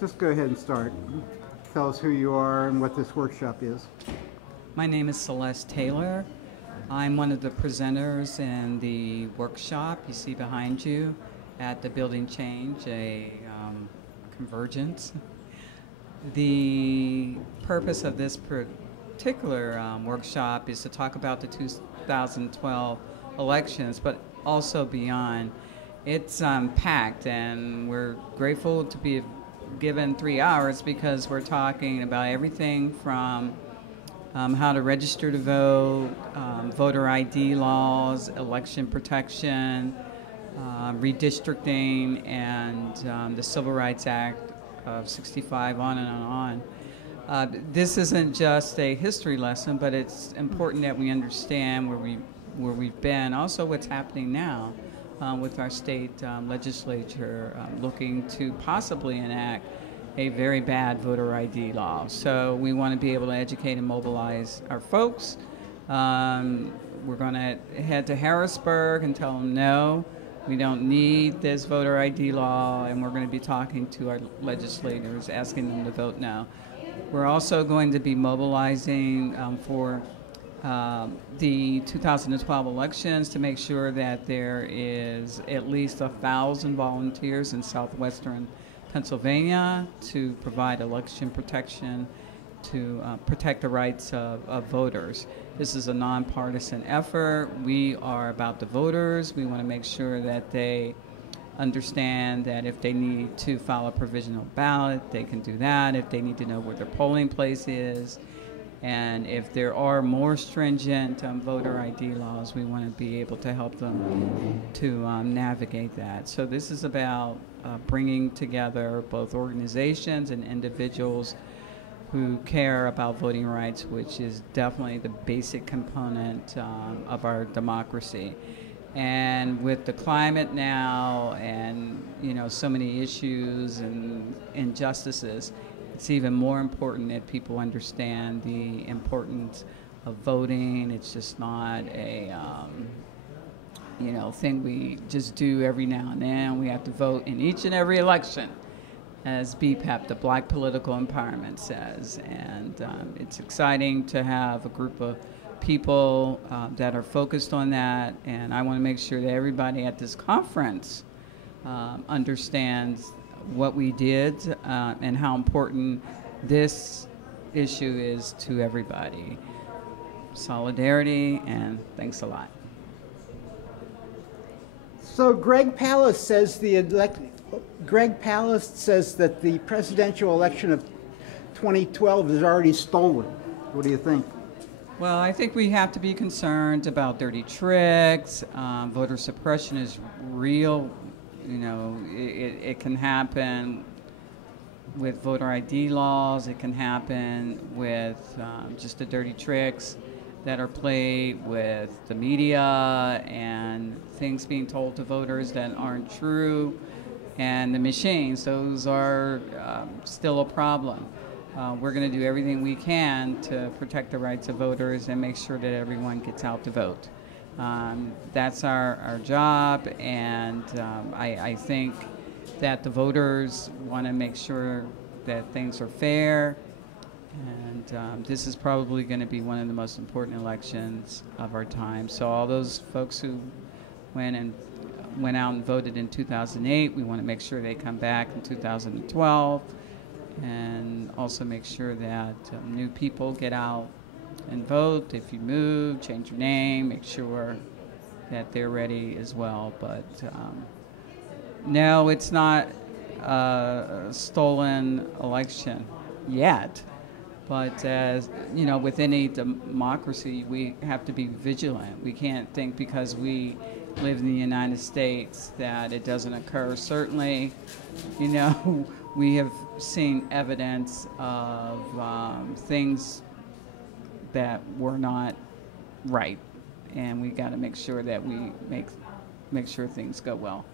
Just go ahead and start. Tell us who you are and what this workshop is. My name is Celeste Taylor. I'm one of the presenters in the workshop you see behind you at the Building Change, a convergence. The purpose of this particular workshop is to talk about the 2012 elections, but also beyond. It's packed, and we're grateful to be given 3 hours because we're talking about everything from how to register to vote, voter ID laws, election protection, redistricting, and the Civil Rights Act of '65, on and on. This isn't just a history lesson, but it's important that we understand where we've been, also what's happening now with our state legislature looking to possibly enact a very bad voter ID law. So we want to be able to educate and mobilize our folks. We're going to head to Harrisburg and tell them no, we don't need this voter ID law, and we're going to be talking to our legislators, asking them to vote no. We're also going to be mobilizing for the 2012 elections to make sure that there is at least 1,000 volunteers in southwestern Pennsylvania to provide election protection to protect the rights of voters. This is a nonpartisan effort. We are about the voters. We want to make sure that they understand that if they need to file a provisional ballot, they can do that. If they need to know where their polling place is, and if there are more stringent voter ID laws, we want to be able to help them to navigate that. So this is about bringing together both organizations and individuals who care about voting rights, which is definitely the basic component of our democracy. And with the climate now and so many issues and injustices, it's even more important that people understand the importance of voting. It's just not a thing we just do every now and then. We have to vote in each and every election, as BPEP, the Black Political Empowerment, says. And it's exciting to have a group of people that are focused on that. And I want to make sure that everybody at this conference understands what we did and how important this issue is to everybody. Solidarity, and thanks a lot. So Greg Palast says that the presidential election of 2012 is already stolen. What do you think? Well, I think we have to be concerned about dirty tricks. Voter suppression is real. It can happen with voter ID laws. It can happen with just the dirty tricks that are played with the media and things being told to voters that aren't true, and the machines. Those are still a problem. We're going to do everything we can to protect the rights of voters and make sure that everyone gets out to vote. That's our job, and I think that the voters want to make sure that things are fair, and this is probably going to be one of the most important elections of our time. So all those folks who went out and voted in 2008, we want to make sure they come back in 2012, and also make sure that new people get out and vote. If you move, change your name, make sure that they're ready as well. But no, it's not a stolen election yet. But as with any democracy, we have to be vigilant. We can't think because we live in the United States that it doesn't occur. Certainly, we have seen evidence of things that were not right, and we got to make sure that we make sure things go well.